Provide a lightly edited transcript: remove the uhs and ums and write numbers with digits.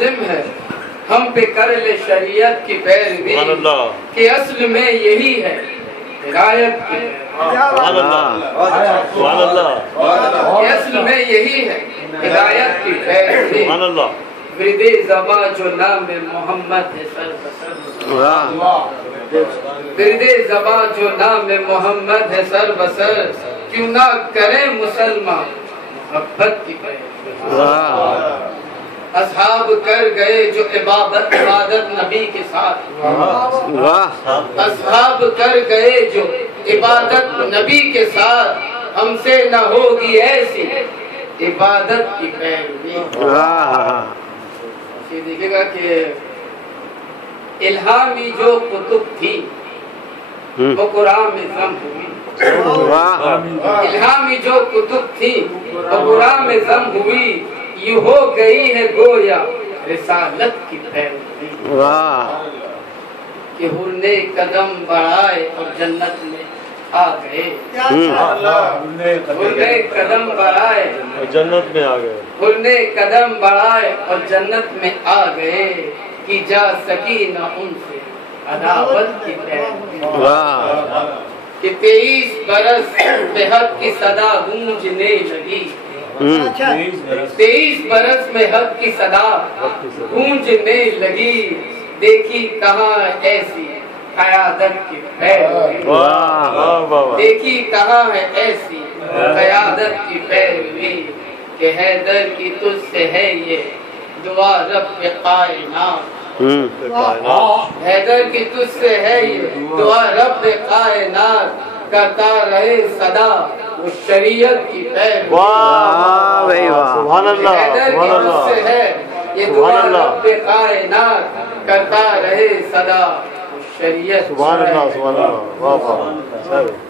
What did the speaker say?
लाजिम है हम पे कर ले शरीयत की पैरवी कि असल में यही है हिदायत की असल में यही है हिदायत की पैरवी विरदे ज़बा जो नाम मोहम्मद है सर बसर विरदे ज़बा जो नाम मोहम्मद है सर बसर क्यों ना करे मुसलमान मोहब्बत की पैरवी असहाब कर गए जो इबादत नबी के साथ असहाब कर गए जो इबादत नबी के साथ हमसे न होगी ऐसी इबादत की पैरवी। ये देखिएगा कि इल्हामी जो कुतुब थी वो कुरान में जम हुई इल्हामी जो कुतुब थी वो कुरान में जम हुई ये हो गई है गोया रिसालत की पैरवी कि हुर ने कदम बढ़ाए और जन्नत में आ गए हुर ने कदम बढ़ाए और जन्नत में आ गए हुर ने कदम बढ़ाए और जन्नत में आ गए कि जा सकी ना उनसे अदावत की पैरवी कि 23 बरस में हक की सदा गूंजने लगी 23 बरस में हक की सदा गूंजने लगी देखी कहाँ ऐसी क़यादत की पैरवी देखी कहाँ है ऐसी क़यादत की पैरवी कि हैदर की तुझसे है ये दुआ रब कायनात हैदर की तुझसे है ये दुआ रब कायनात करता रहे सदा वो शरीयत की पैरवी हैदर की तुझसे है ये दुआ रब कायनात करता रहे सदा वो शरीयत। सुभान अल्लाह, सुभान अल्लाह, वाह वाह।